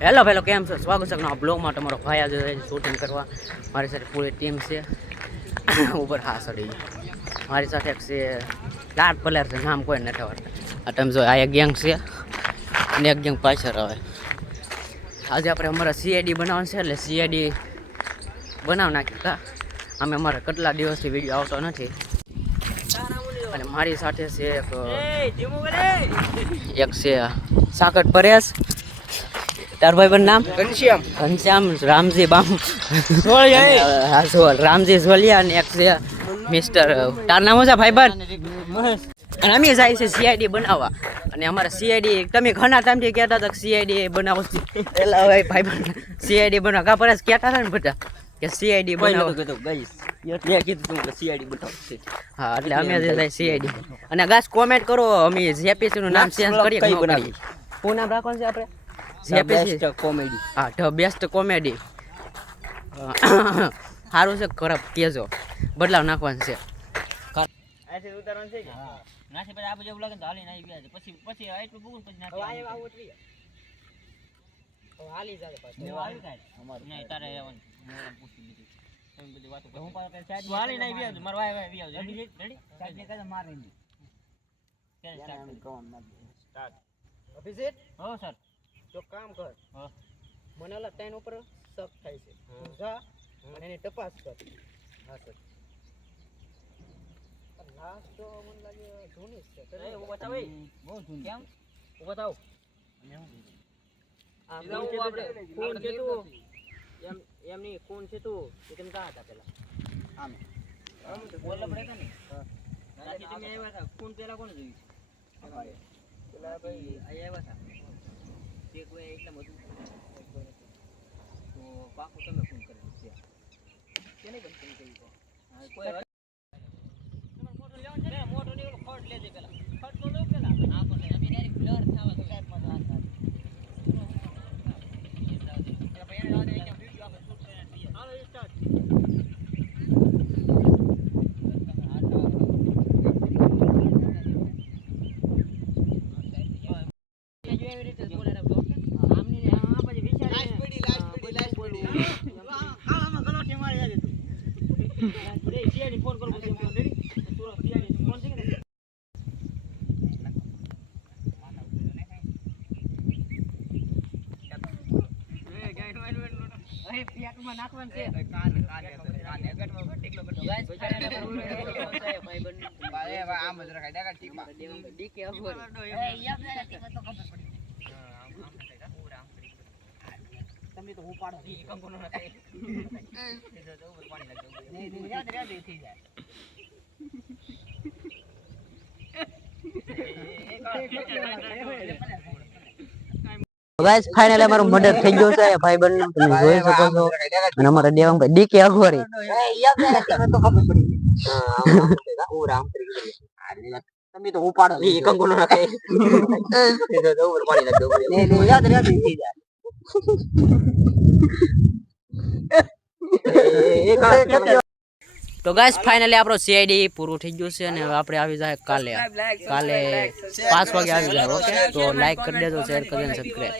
Hello hello, કેમ છો? સ્વાગત છે નવા બ્લોગમાં. તમારો ભાઈ આજે શૂટિંગ કરવા મારી સાથે પૂરી ટીમ છે. ઉપર હા સડી મારી સાથે એક છે લાટ પ્લેયર છે, નામ કોઈ નથી આવડતું. આ તમે જો આ એક ગેંગ છે અને એક ગેંગ પાછળ આવે. આજે આપણે અમારા સીઆઈડી બનાવવાનું છે, એટલે સીઆઈડી બનાવી નાખ્યા. અમે અમારા કેટલા દિવસથી વિડીયો આવતો નથી, અને મારી સાથે છે એક છે સાકટ પરેશ. તાર ભાઈ બન નામ ઘનશ્યામ રામજી બામ રામજી સોલિયા, અને એક છે મિસ્ટર. તાર નામ છે ભાઈ બન? અને અમે જાય છે સીઆઈડી બનાવવા. અને અમારે સીઆઈડી તમે ઘણા ટાઈમથી કહેતા હતા કે સીઆઈડી બનાવો, એટલે હવે ભાઈ બન સીઆઈડી બનાવો કા પરેશ કહેતા હતા ને બધા કે સીઆઈડી બનાવો. હા, એટલે અમે જાય સીઆઈડી. અને ગાસ કોમેન્ટ કરો, અમે જેપીસી નું નામ ચેન્જ કરીએ કે ન કરીએ. શું નામ રાખવાનું છે આપણે? Best comedy. હા, ધ બેસ્ટ કોમેડી. સારું છે, ખરાબ કેજો, બદલાવ નાખવાનું છે. જો કામ કર, મને ઓલા ટાઈમ ઉપર શક થાય છે, તું જા અને એની તપાસ કર. હા સર, લાસ્ટ તો મને લાગે જૂની જ છે. એ ઉભા થાવ, બહુ જૂની. કેમ ઉભા થાવ? આ કોણ છે તું? એમ નહીં, કોણ છે તું? એ તમે ક્યાં હતા પેલા? આમ બોલવા પડે ને. રાતે તમે આવ્યા હતા, કોણ પેલા કોણ જોયું? પેલા ભાઈ આવ્યા હતા. કોઈ એટલા બધું તો પાકું તમે ફોન કરેલું છે કે નહીં? બંધ કરી કહ્યું કોઈ મોટો લેવાનું છે ને, મોટો નહીં, ઓલો ખડ લેજે પેલા. ખડ તો લો પેલા, ના તો અમે ડાયરેક્ટ બ્લર થવા તો સાઈડમાં વાત થાય. એટલે ભાઈ એને રાતે અહીંયા વિડિયો આપણે શૂટ કરીને દઈએ. હાલો સ્ટાર્ટ. નાખવાનું છે આમ જ રખાય ડીકે તમે તો ઉપાડો કંપનો ના થાય. થઈ જાય. ગાઈસ ફાઇનલી અમારું મર્ડર થઈ ગયું છે ભાઈ બંને, તમે જોઈ શકો છો. અને અમારા દેવાંગભાઈ ડીકે અઘોરી તમે તો ઉપાડો કંકુ ના ખાય. યાદ યાદ થઈ જાય. તો ગાઈસ ફાઇનલી આપણો સીઆઈડી પૂરું થઈ ગયું છે, અને હવે આપણે આવી જાય કાલે 5 વાગે આવી જાય. ઓકે, તો લાઈક કરી દેજો, શેર કરી દેજો, સબસ્ક્રાઇબ.